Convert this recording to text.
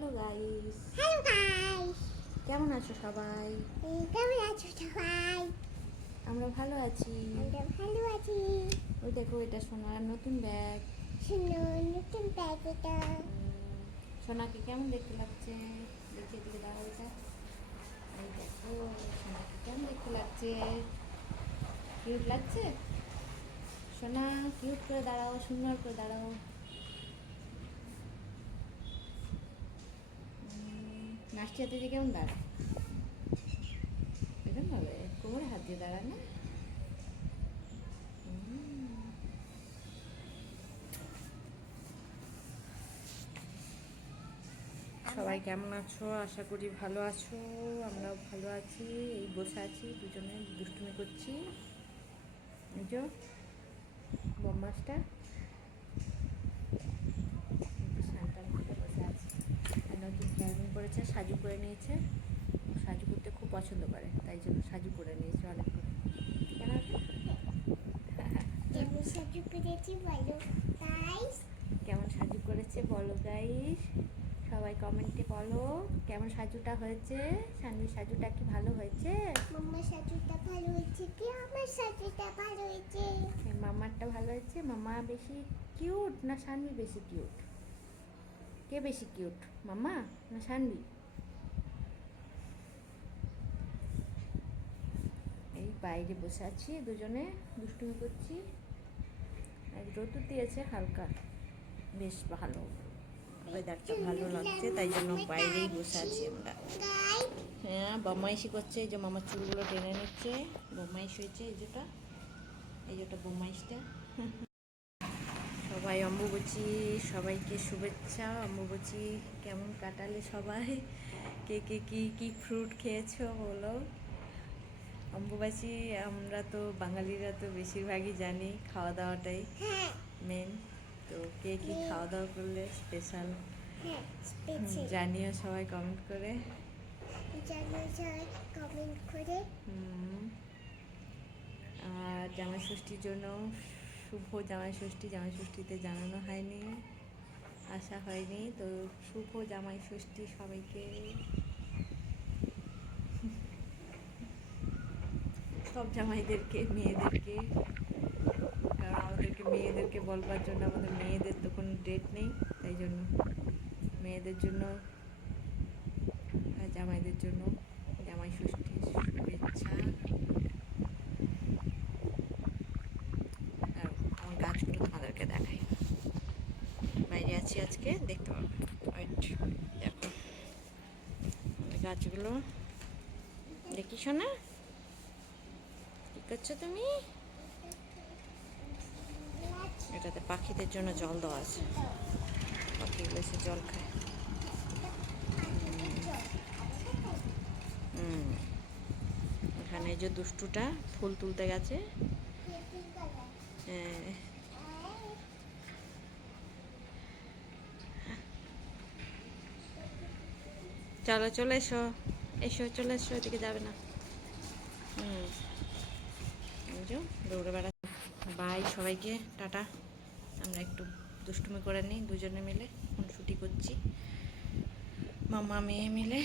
Hello guys, hello guys, কেমন আছো সবাই? কেমন আছো সবাই? আমরা ভালো আছি। আমরা ভালো আছি। ওই দেখো, এটা সোনার নতুন ব্যাগ। শুনো, নতুন ব্যাগ এটা। সোনাকে কেমন দেখতে লাগছে? দেখিয়ে দিকে দাও এটা। এই দেখো, সোনাকে কেমন দেখতে লাগছে? কিউট লাগছে? সোনা কিউট করে দাঁড়াও, সুন্দর করে দাঁড়াও। নাচটি হাতে যে কেমন দাঁড়ায়? এরকম ভাবে কোমরে হাত দিয়ে দাঁড়ায় না? সবাই কেমন আছো? আশা করি ভালো আছো। আমরাও ভালো আছি। এই বসে আছি, দুজনে দুষ্টুমি করছি। এই যে বদমাসটা শান্তার মধ্যে বসে আছে। আর নতুন প্ল্যানিং করেছে, সাজু করে নিয়েছে। সাজু করতে খুব পছন্দ করে, তাই জন্য সাজু করে নিয়েছে অনেক করে। কেন কেমন সাজু করেছি বলো গাইস? কেমন সাজু করেছে বলো গাইস। সবাই কমেন্টে বলো কেমন সাজুটা হয়েছে। সানভির সাজুটা কি ভালো হয়েছে? মাম্মার সাজুটা ভালো হয়েছে কি আমার সাজুটা ভালো হয়েছে? মামারটা ভালো হয়েছে। মামা বেশি কিউট না সানভি বেশি কিউট? কে বেশি কিউট, মামা না সানভি? এই বাইরে বসে আছি, দুজনে দুষ্টুমি করছি। আর রোদ দিয়েছে হালকা, বেশ ভালো, ওয়েদারটা ভালো লাগছে, তাই জন্য বাইরেই বসে আছি আমরা। হ্যাঁ, বদমাইশি করছে। এই যে মামার চুলগুলো টেনে নিচ্ছে, বদমাইশ হয়েছে। এই যেটা বদমাইশটা। সবাই অম্বুবাচী, সবাইকে শুভেচ্ছা। অম্বুবাচী কেমন কাটালে সবাই? কে কে কী কী ফ্রুট খেয়েছো বলো? অম্বুবাচী আমরা তো বাঙালিরা তো বেশিরভাগই জানি খাওয়া দাওয়াটাই মেন। তো কে কী খাওয়া দাওয়া করলে স্পেশাল জানিও সবাই কমেন্ট করে। আর জামাই ষষ্ঠীর জন্য শুভ জামাই ষষ্ঠী। জামাই ষষ্ঠীতে জানানো হয়নি, আসা হয়নি, তো শুভ জামাই ষষ্ঠী সবাইকে। সব জামাইদেরকে, মেয়েদেরকে, কারণ আমাদেরকে মেয়েদেরকে বলবার জন্য, আমাদের মেয়েদের তো কোনো ডেট নেই, তাই জন্য মেয়েদের জন্য আর জামাইদের জন্য জামাই ষষ্ঠীর শুভেচ্ছা। আর আমার গাছগুলো তোমাদেরকে দেখাই, বাইরে আছি আজকে, দেখতে পাবো। দেখো গাছগুলো, দেখিস না? কি করছো তুমি? এটাতে পাখিদের জন্য জল দেওয়া আছে, পাখিগুলো এসে জল খায়। এখানে যে দুষ্টুটা ফুল তুলতে গেছে। হ্যাঁ, চলো চলে এসো, এসো চলে এসো, এদিকে যাবে না। দৌড়ে বেড়া। বাই সবাইকে, টাটা। আমরা একটু দুষ্টুমি করে নিই দুজনে মিলে, ছুটি করছি মামা মেয়ে মিলে।